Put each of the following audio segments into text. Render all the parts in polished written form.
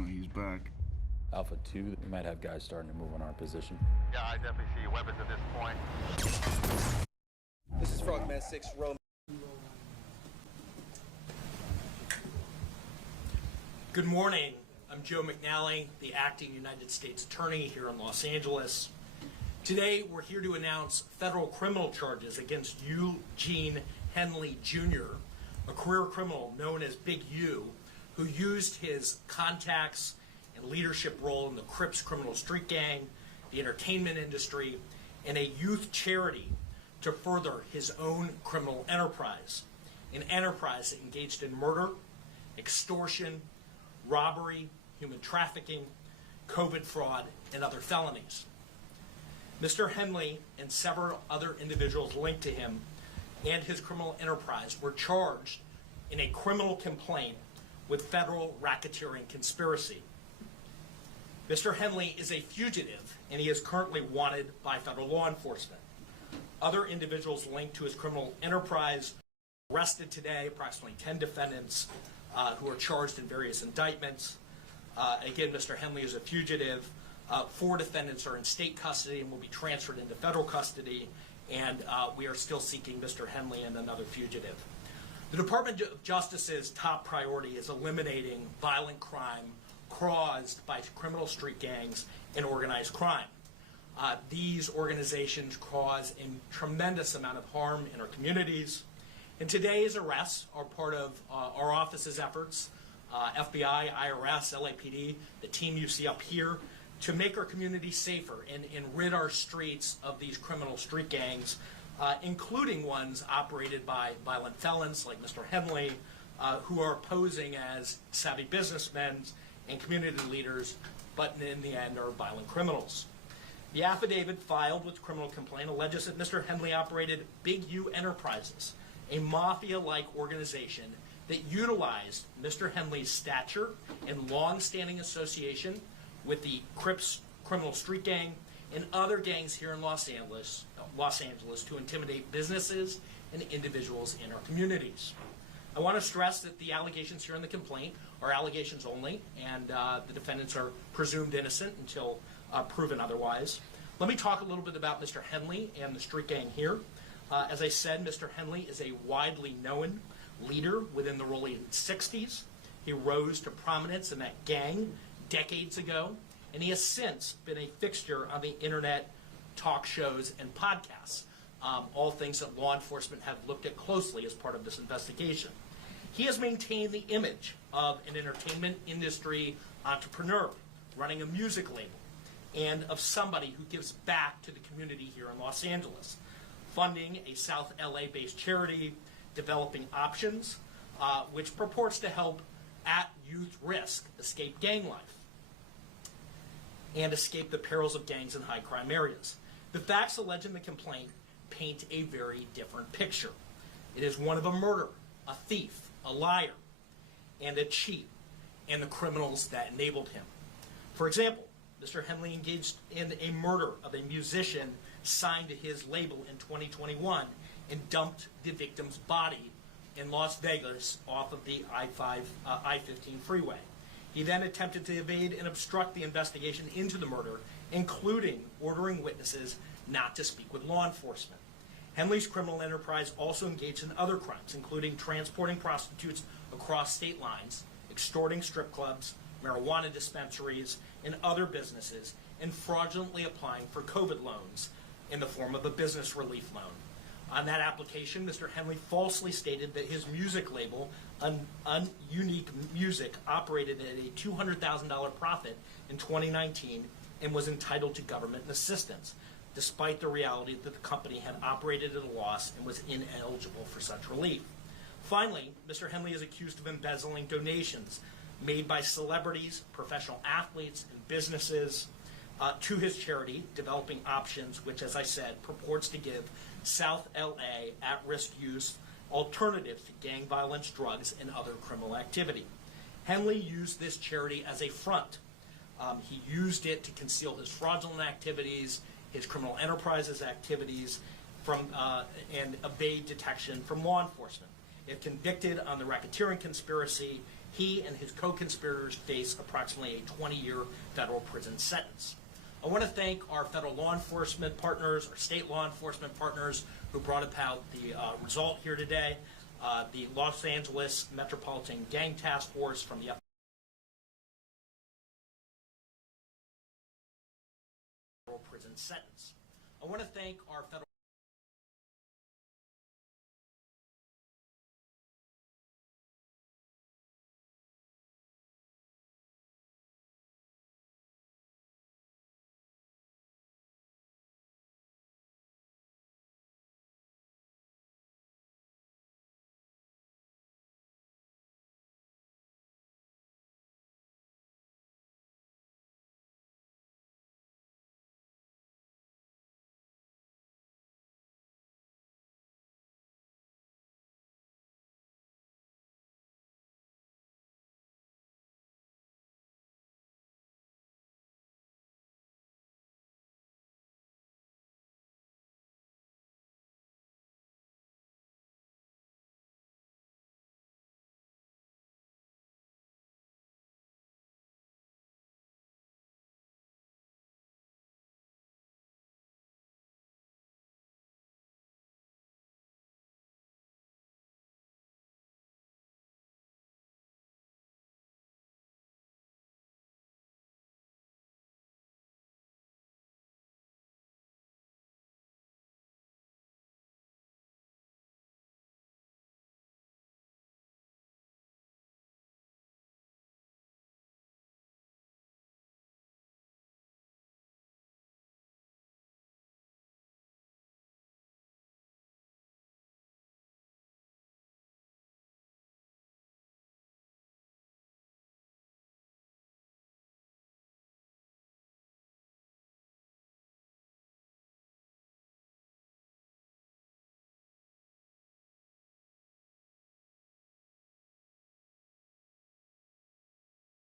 Unfortunately, he's back. Alpha 2, we might have guys starting to move on our position. Yeah, I definitely see weapons at this point. This is Frogman 6, Rollin. Good morning. I'm Joe McNally, the acting United States Attorney here in Los Angeles. Today, we're here to announce federal criminal charges against Eugene Henley Jr., a career criminal known as Big U, who used his contacts and leadership role in the Crips criminal street gang, the entertainment industry, and a youth charity to further his own criminal enterprise, an enterprise that engaged in murder, extortion, robbery, human trafficking, COVID fraud, and other felonies. Mr. Henley and several other individuals linked to him and his criminal enterprise were charged in a criminal complaint with federal racketeering conspiracy. Mr. Henley is a fugitive, and he is currently wanted by federal law enforcement. Other individuals linked to his criminal enterprise arrested today, approximately 10 defendants who are charged in various indictments. Again, Mr. Henley is a fugitive. 4 defendants are in state custody and will be transferred into federal custody, and we are still seeking Mr. Henley and another fugitive. The Department of Justice's top priority is eliminating violent crime caused by criminal street gangs and organized crime. These organizations cause a tremendous amount of harm in our communities, and today's arrests are part of our office's efforts, FBI, IRS, LAPD, the team you see up here, to make our community safer and rid our streets of these criminal street gangs, including ones operated by violent felons like Mr. Henley, who are posing as savvy businessmen and community leaders, but in the end are violent criminals. The affidavit filed with the criminal complaint alleges that Mr. Henley operated Big U Enterprises, a mafia-like organization that utilized Mr. Henley's stature and long-standing association with the Crips criminal street gang and other gangs here in Los Angeles to intimidate businesses and individuals in our communities. I want to stress that the allegations here in the complaint are allegations only, and the defendants are presumed innocent until proven otherwise. Let me talk a little bit about Mr. Henley and the street gang here. As I said, Mr. Henley is a widely known leader within the Rollin 60s. He rose to prominence in that gang decades ago, and he has since been a fixture on the internet, talk shows, and podcasts, all things that law enforcement have looked at closely as part of this investigation. He has maintained the image of an entertainment industry entrepreneur running a music label and of somebody who gives back to the community here in Los Angeles, funding a South LA-based charity, developing options, which purports to help at-youth risk escape gang life and escape the perils of gangs in high-crime areas. The facts alleged in the complaint paint a very different picture. It is one of a murderer, a thief, a liar, and a cheat, and the criminals that enabled him. For example, Mr. Henley engaged in a murder of a musician signed to his label in 2021 and dumped the victim's body in Las Vegas off of the I-15 freeway. He then attempted to evade and obstruct the investigation into the murder, including ordering witnesses not to speak with law enforcement. Henley's criminal enterprise also engaged in other crimes, including transporting prostitutes across state lines, extorting strip clubs, marijuana dispensaries, and other businesses, and fraudulently applying for COVID loans in the form of a business relief loan. On that application, Mr. Henley falsely stated that his music label, Unique Music, operated at a $200,000 profit in 2019 and was entitled to government assistance, despite the reality that the company had operated at a loss and was ineligible for such relief. Finally, Mr. Henley is accused of embezzling donations made by celebrities, professional athletes, and businesses to his charity, Developing Options, which, as I said, purports to give South LA at-risk youth alternatives to gang violence, drugs, and other criminal activity. Henley used this charity as a front. He used it to conceal his fraudulent activities, his criminal enterprises activities, and evade detection from law enforcement. If convicted on the racketeering conspiracy, He and his co-conspirators face approximately a 20-year federal prison sentence. I want to thank our federal law enforcement partners, our state law enforcement partners who brought about the result here today, the Los Angeles Metropolitan Gang Task Force from the federal prison sentence. I want to thank our federal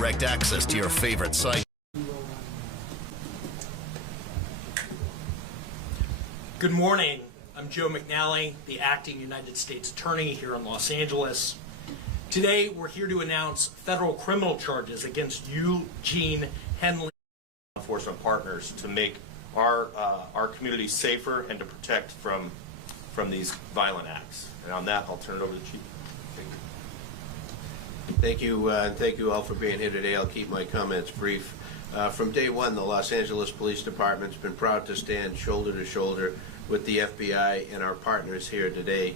Direct access to your favorite site. Good morning. I'm Joe McNally, the acting United States Attorney here in Los Angeles. Today, we're here to announce federal criminal charges against Eugene Henley. Enforcement partners to make our community safer and to protect from these violent acts. And on that, I'll turn it over to the Chief. Thank you, and thank you all for being here today. I'll keep my comments brief. From day one, the Los Angeles Police Department's been proud to stand shoulder to shoulder with the FBI and our partners here today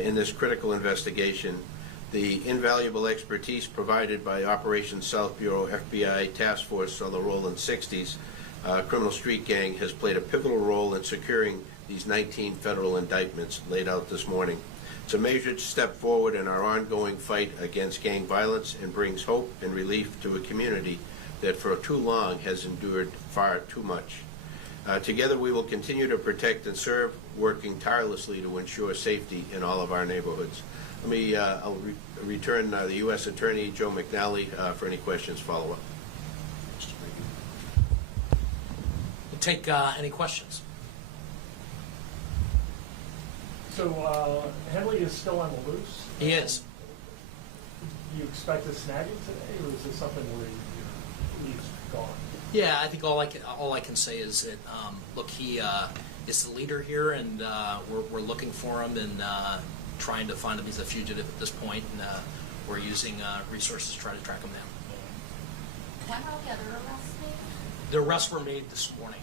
in this critical investigation. The invaluable expertise provided by Operation South Bureau FBI Task Force on the Rollin 60s criminal street gang has played a pivotal role in securing these 19 federal indictments laid out this morning. It's a major step forward in our ongoing fight against gang violence and brings hope and relief to a community that for too long has endured far too much. Together we will continue to protect and serve, working tirelessly to ensure safety in all of our neighborhoods. I'll return the U.S. Attorney, Joe McNally, for any questions follow-up. We'll take any questions. So Henley is still on the loose? He is. Do you expect to snag him today, or is this something where he's gone? Yeah, I think all I can say is that look, he is the leader here, and we're looking for him and trying to find him. He's a fugitive at this point, and we're using resources to try to track him down. When were the other arrests made? The arrests were made this morning,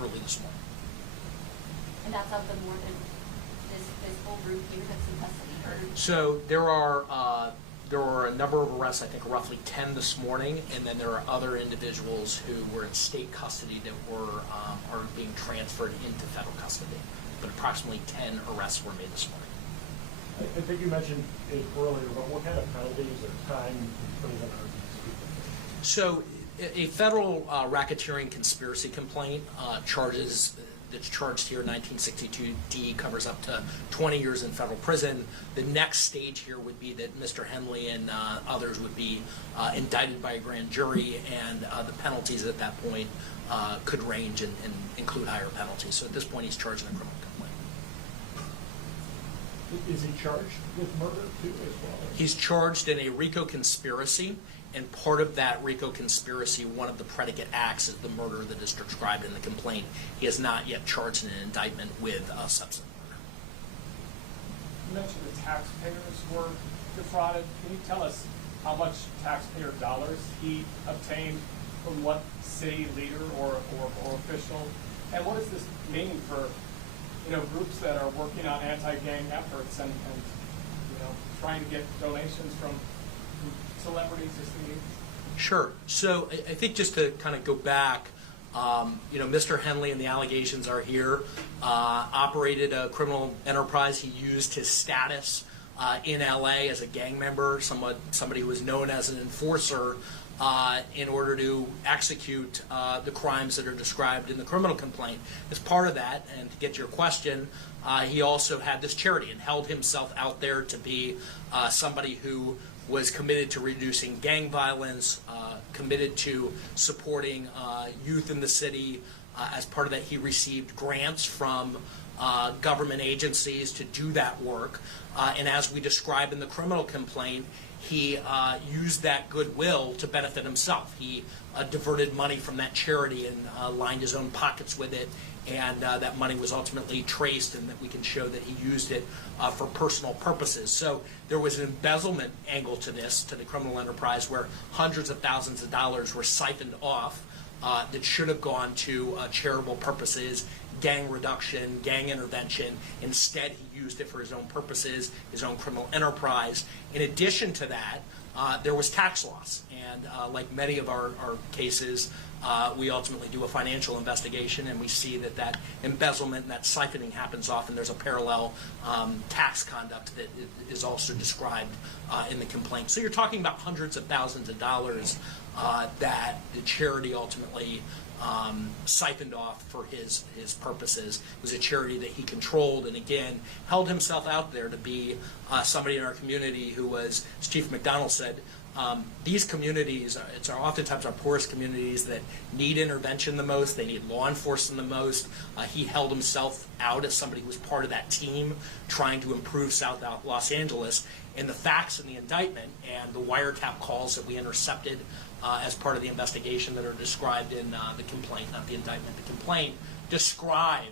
early this morning. And that's of the more than this whole group here that's in custody? Or? So there were a number of arrests, I think roughly 10 this morning, and then there are other individuals who were in state custody that are being transferred into federal custody. But approximately 10 arrests were made this morning. I think you mentioned it earlier, but what kind of penalties or time in prison are these people? So a federal racketeering conspiracy complaint that's charged here, 1962D, covers up to 20 years in federal prison. The next stage here would be that Mr. Henley and others would be indicted by a grand jury, and the penalties at that point could range and include higher penalties. So at this point, he's charged in a criminal complaint. Is he charged with murder too as well? He's charged in a RICO conspiracy, and part of that RICO conspiracy, one of the predicate acts is the murder that is described in the complaint. He has not yet charged in an indictment with substance murder. You mentioned the taxpayers were defrauded. Can you tell us how much taxpayer dollars he obtained from what city leader or official? And what does this mean for, groups that are working on anti-gang efforts and trying to get donations from celebrities as they need? Sure. So I think just to kind of go back, Mr. Henley and the allegations are here, operated a criminal enterprise. He used his status in LA as a gang member, somebody who was known as an enforcer, in order to execute the crimes that are described in the criminal complaint. As part of that, and to get to your question, he also had this charity and held himself out there to be somebody who was committed to reducing gang violence, committed to supporting youth in the city. As part of that, he received grants from government agencies to do that work. And as we describe in the criminal complaint, he used that goodwill to benefit himself. He diverted money from that charity and lined his own pockets with it, and that money was ultimately traced, and that we can show that he used it for personal purposes. So there was an embezzlement angle to this, to the criminal enterprise, where hundreds of thousands of dollars were siphoned off that should have gone to charitable purposes, gang reduction, gang intervention. Instead, he used it for his own purposes, his own criminal enterprise. In addition to that, there was tax loss. And like many of our cases, we ultimately do a financial investigation, and we see that embezzlement and that siphoning happens often. There's a parallel tax conduct that is also described in the complaint. So you're talking about hundreds of thousands of dollars that the charity ultimately siphoned off for his purposes. It was a charity that he controlled, and again, held himself out there to be somebody in our community who was, as Chief McDonald said, these communities, oftentimes our poorest communities that need intervention the most, they need law enforcement the most. He held himself out as somebody who was part of that team trying to improve South Los Angeles. And the facts in the indictment and the wiretap calls that we intercepted as part of the investigation that are described in the complaint, not the indictment, the complaint, describe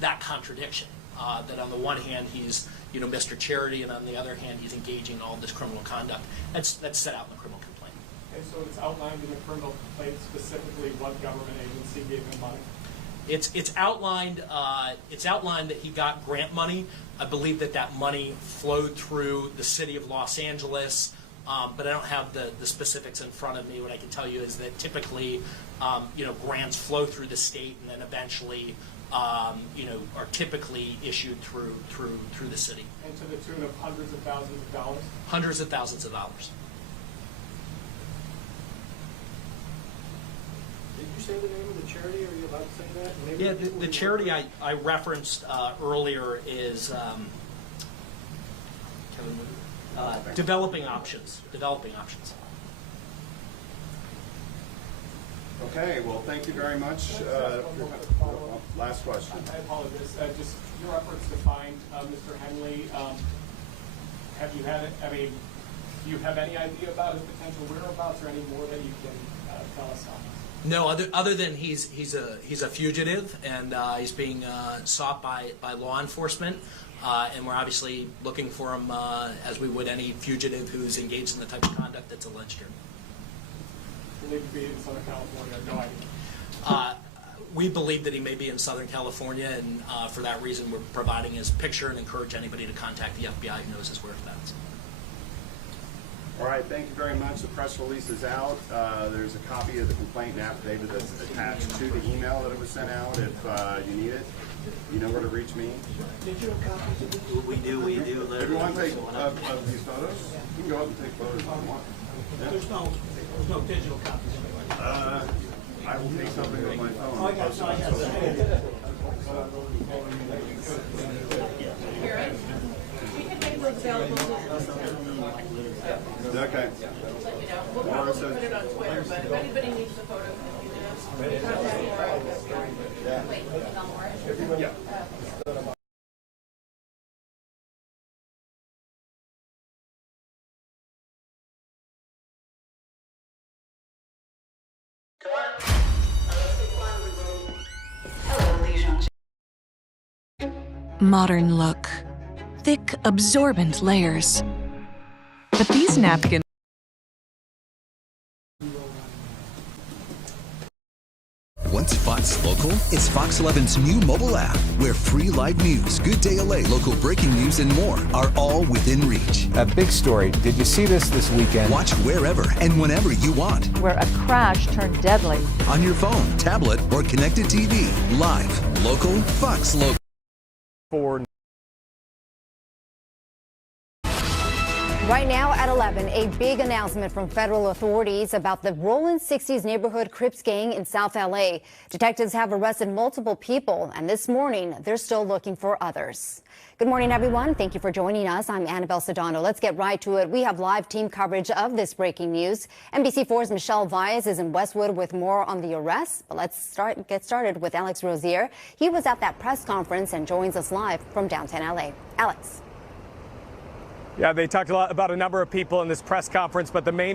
that contradiction. That on the one hand he's Mr. Charity, and on the other hand he's engaging in all this criminal conduct. That's set out in the criminal complaint. And so it's outlined in the criminal complaint specifically what government agency gave him money? It's outlined that he got grant money. I believe that money flowed through the city of Los Angeles, but I don't have the specifics in front of me. What I can tell you is that typically, grants flow through the state and then eventually, are typically issued through the city. And to the tune of hundreds of thousands of dollars? Hundreds of thousands of dollars. Did you say the name of the charity? Are you allowed to say that? Maybe Yeah, the charity I referenced earlier is Developing Options. Developing Options. Okay, well, thank you very much. Last question. I apologize. Just your efforts to find Mr. Henley. Have you had? Do you have any idea about his potential whereabouts, or any more that you can tell us on? No, other than he's a fugitive, and he's being sought by law enforcement, and we're obviously looking for him as we would any fugitive who's engaged in the type of conduct that's alleged here. Believed to be in Southern California. No idea. We believe that he may be in Southern California, and for that reason, we're providing his picture and encourage anybody to contact the FBI who knows his whereabouts. All right, thank you very much. The press release is out. There's a copy of the complaint and affidavit that's attached to the email that it was sent out if you need it. You know where to reach me. Did you have copies of it? We do. If you want to take of these photos, you can go up and take photos if you want. Yeah. There's no digital copies anyway. I will take something with my phone. Oh, I got that. We can make those available. Okay. We'll probably put it on Twitter, but if anybody needs the photos, contact Laura. Wait, email Laura? Yeah. modern look. Thick, absorbent layers. But these napkins... What's Fox Local? It's Fox 11's new mobile app, where free live news, Good Day LA, local breaking news, and more are all within reach. A big story. Did you see this weekend? Watch wherever and whenever you want. Where a crash turned deadly. On your phone, tablet, or connected TV. Live, local, Fox Local. Right now at 11, a big announcement from federal authorities about the Rollin 60s neighborhood Crips gang in South LA. Detectives have arrested multiple people, and this morning they're still looking for others. Good morning, everyone. Thank you for joining us. I'm Annabelle Sedano. Let's get right to it. We have live team coverage of this breaking news. NBC4's Michelle Valles is in Westwood with more on the arrest. But let's get started with Alex Rozier. He was at that press conference and joins us live from downtown LA. Alex. Yeah, they talked a lot about a number of people in this press conference, but the main